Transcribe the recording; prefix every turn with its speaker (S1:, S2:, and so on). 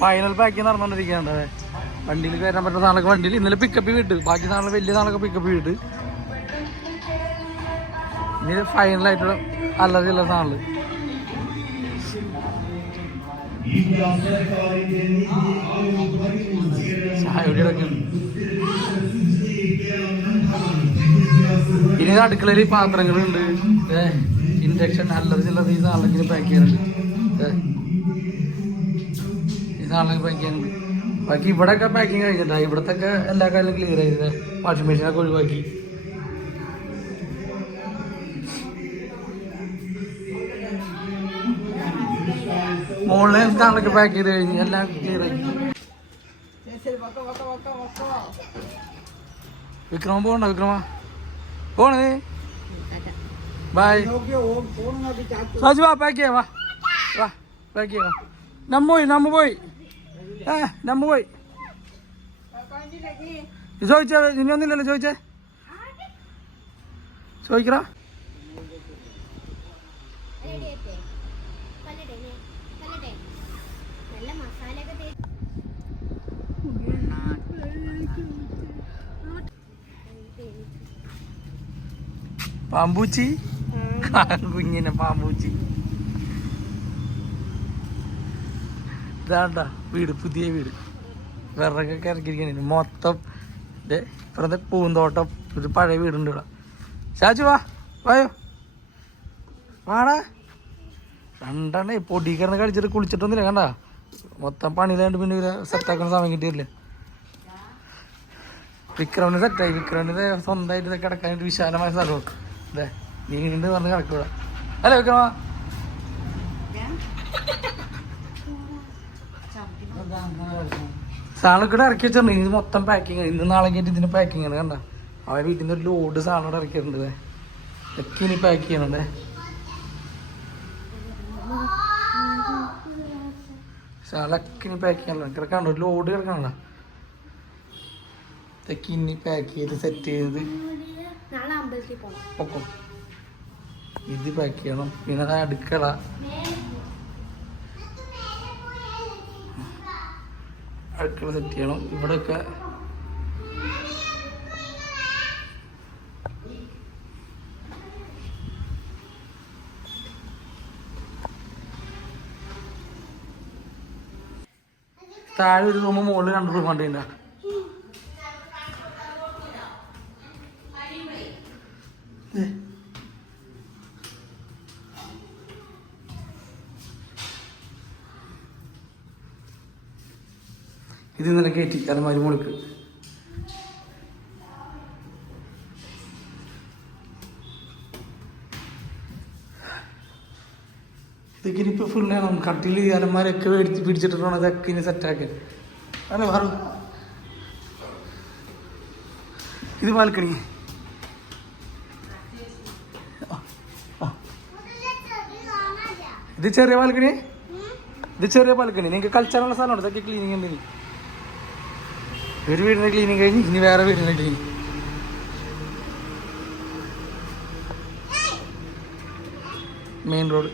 S1: Final packing നടന്നുകൊണ്ടിരിക്കുകയാണ് വണ്ടിയിൽ കയറാൻ പറ്റുന്ന സാധനമൊക്കെ വണ്ടിയിൽ. ഇന്നലെ പിക്കപ്പ് വിട്ട് ബാക്കി സാധനങ്ങൾ വലിയ സാധനമൊക്കെ പിക്കപ്പ് വിട്ട് ഇനി ഫൈനലായിട്ടുള്ള അല്ലറ സാധനങ്ങൾ ഇനി അടുക്കളയിൽ പാത്രങ്ങളുണ്ട്. ഇൻഡക്ഷൻ അല്ലറ ചില്ലറ ഈ സാധനങ്ങൾ പാക്ക് ചെയ്യാറുണ്ട്. സാധനങ്ങൾ പാക്ക് ചെയ്യാനുണ്ട് ബാക്കി ഇവിടെയൊക്കെ പാക്കിങ് കഴിഞ്ഞിട്ടാണ് ഇവിടത്തൊക്കെ എല്ലാ കാര്യം ക്ലിയർ ചെയ്തത് വാഷിംഗ് മെഷീനൊക്കെ ഒഴിവാക്കി. മുകളിലെ സാധനമൊക്കെ പാക്ക് ചെയ്ത് കഴിഞ്ഞ് എല്ലാം ക്ലിയർ ആക്കി വിക്രമ പോകണ്ട വിക്രമ? പോണേ. ബായ് സാജു വാ പാക്ക് ചെയ്യാം. വാ. വാ പാക്ക് ചെയ്യാം. നമ്മ പോയി നമ്മ പോയി. ഏ നമ്മ പോയി. ചോദിച്ചേ ഇനി ഒന്നില്ലല്ലോ ചോദിച്ചേ. ചോദിക്കടാ. പാമ്പൂച്ചി? കുഞ്ഞിനെ പാമ്പൂച്ചി. ഇതാണ്ടാ വീട് പുതിയ വീട്. വിറകൊക്കെ ഇറക്കിയിരിക്കണ മൊത്തം ദേ ഇപ്പുറത്തെ പൂന്തോട്ടം ഒരു പഴയ വീടുണ്ട് ഇവിടെ. ഷാജു വാ വായോ. വാടാ. രണ്ടെണ്ണേ പൊടി കിടന്ന് കളിച്ചിട്ട് കുളിച്ചിട്ടൊന്നുമില്ല കണ്ട? മൊത്തം പണിയിലാണ്ട് പിന്നെ ഇവരെ സെറ്റാക്കുന്ന സമയം കിട്ടിയില്ലേ വിക്രമിന് സെറ്റായി വിക്രമിന് സ്വന്തമായിട്ട് ഇത് കിടക്കാനായിട്ട് വിശാലമായ സ്ഥലവും അതെ നീണ്ട് പറഞ്ഞ് കിടക്കൂടാ അല്ലേ വിക്രമ. സാധനം ഇവിടെ ഇറക്കി വെച്ചിട്ടുണ്ട്. ഇത് മൊത്തം പാക്കിങ് ഇന്ന് നാളെ കഴിഞ്ഞിട്ട് ഇതിന് പാക്കിങ് ആണ്. കണ്ട? അവരെ വീട്ടിൽ നിന്ന് ഒരു ലോഡ് സാധനം ഇവിടെ ഇറക്കിയിട്ടുണ്ട്. ഇതൊക്കെ ഇനി പാക്ക് ചെയ്യണേ സാധനമൊക്കെ ഇനി പാക്ക് ചെയ്യാനുള്ള കിടക്കാണ്ടോ ഒരു ലോഡ് കിടക്കണല്ലോ ഇതൊക്കെ ഇനി പാക്ക് ചെയ്ത് സെറ്റ് ചെയ്ത് ഇത് പാക്ക് ചെയ്യണം. പിന്നെ അടുക്കള. അടുക്കള സെറ്റ് ചെയ്യണം. ഇവിടെയൊക്കെ താഴെ ഒരു റൂം മുകളിൽ രണ്ട് റൂം കണ്ടിട്ടുണ്ടോ. ഇത് ഇന്നലെ കയറ്റി അത് മുളിക്ക് ഇതൊക്കെ ഇനിയിപ്പോൾ ഫുള്ളാണ് കട്ടിൽ അലമാരൊക്കെ മേടിച്ച് പിടിച്ചിട്ടിട്ടാണ് ഇതൊക്കെ ഇനി സെറ്റാക്കി ഇത് ബാൽക്കണി. ഇത് ചെറിയ ബാൽക്കണി? ഇത് ചെറിയ ബാൽക്കണി. നിങ്ങൾക്ക് കൾച്ചറുള്ള സ്ഥലമുണ്ട് ഇതൊക്കെ ക്ലീനിങ് ഉണ്ട് ഒരു വീടിന്റെ ക്ലീനിങ് കഴിഞ്ഞ് ഇനി വേറെ വീടിന്റെ ക്ലീനിങ് മെയിൻ റോഡ്